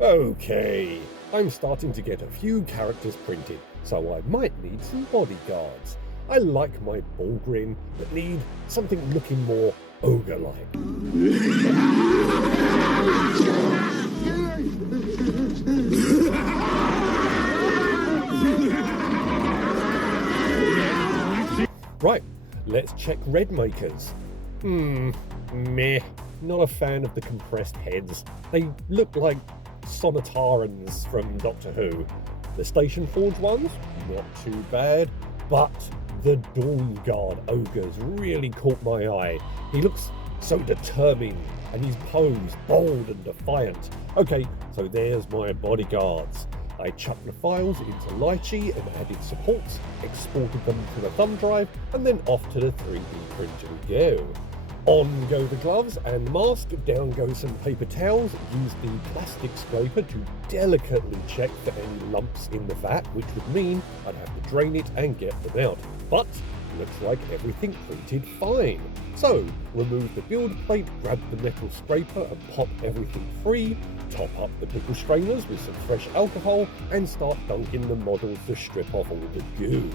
Okay, I'm starting to get a few characters printed, so I might need some bodyguards. I like my Ogryn, but need something looking more ogre-like. Right, let's check red makers. Meh. Not a fan of the compressed heads. They look like Sonatarans from Doctor Who. The Station Forge ones, not too bad, but the Dawn Guard ogres really caught my eye. He looks so determined, and his pose bold and defiant. Okay, so there's my bodyguards. I chucked the files into Lychee and added supports, exported them to the thumb drive, and then off to the 3D printer we go. On go the gloves and mask, down go some paper towels, use the plastic scraper to delicately check for any lumps in the vat, which would mean I'd have to drain it and get them out. But looks like everything printed fine. So remove the build plate, grab the metal scraper and pop everything free, top up the pickle strainers with some fresh alcohol and start dunking the models to strip off all the goo.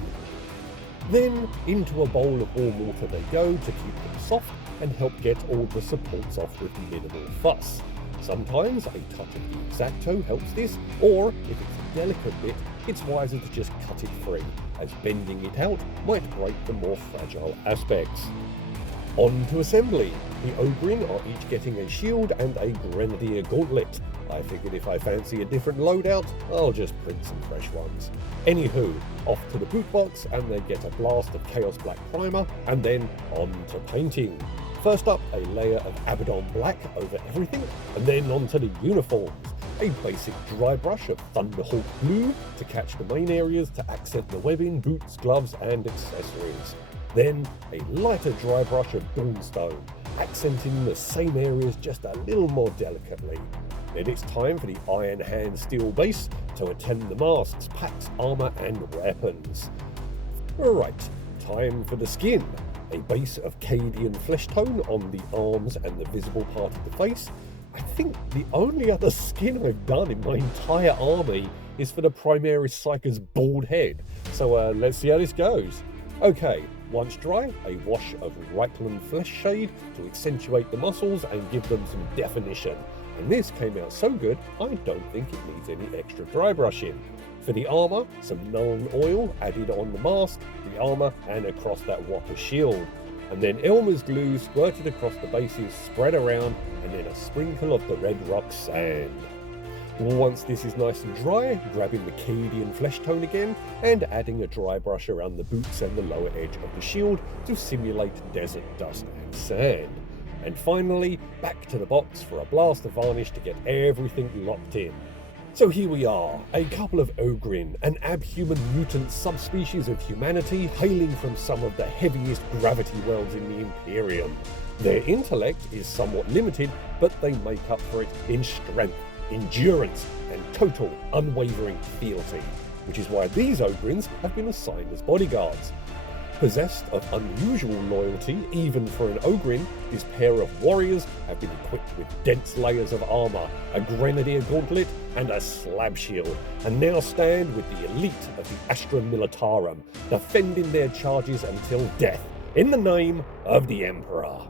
Then into a bowl of warm water they go to keep them soft and help get all the supports off with minimal fuss. Sometimes a touch of the X-Acto helps this, or if it's a delicate bit, it's wiser to just cut it free, as bending it out might break the more fragile aspects. On to assembly. The Ogryn are each getting a shield and a Grenadier gauntlet. I figured if I fancy a different loadout, I'll just print some fresh ones. Anywho, off to the boot box and they get a blast of Chaos Black primer, and then on to painting. First up, a layer of Abaddon Black over everything, and then onto the uniforms. A basic dry brush of Thunderhawk Blue to catch the main areas to accent the webbing, boots, gloves and accessories. Then a lighter dry brush of Dawnstone, accenting the same areas just a little more delicately. Then it's time for the Iron Hand Steel base to attend the masks, packs, armour and weapons. Right, time for the skin. A base of Cadian flesh tone on the arms and the visible part of the face. I think the only other skin I've done in my entire army is for the Primaris Psyker's bald head. So let's see how this goes. Okay, once dry, a wash of Reichland flesh shade to accentuate the muscles and give them some definition. And this came out so good, I don't think it needs any extra dry brushing. For the armour, some Nuln oil added on the mask, the armour and across that Whopper shield. And then Elmer's glue squirted across the bases, spread around, and then a sprinkle of the red rock sand. Once this is nice and dry, grabbing the Cadian flesh tone again and adding a dry brush around the boots and the lower edge of the shield to simulate desert dust and sand. And finally, back to the box for a blast of varnish to get everything locked in. So here we are, a couple of Ogryn, an abhuman mutant subspecies of humanity hailing from some of the heaviest gravity wells in the Imperium. Their intellect is somewhat limited, but they make up for it in strength, endurance, and total unwavering fealty, which is why these Ogryns have been assigned as bodyguards. Possessed of unusual loyalty, even for an Ogryn, this pair of warriors have been equipped with dense layers of armour, a Grenadier gauntlet, and a slab shield, and now stand with the elite of the Astra Militarum, defending their charges until death, in the name of the Emperor.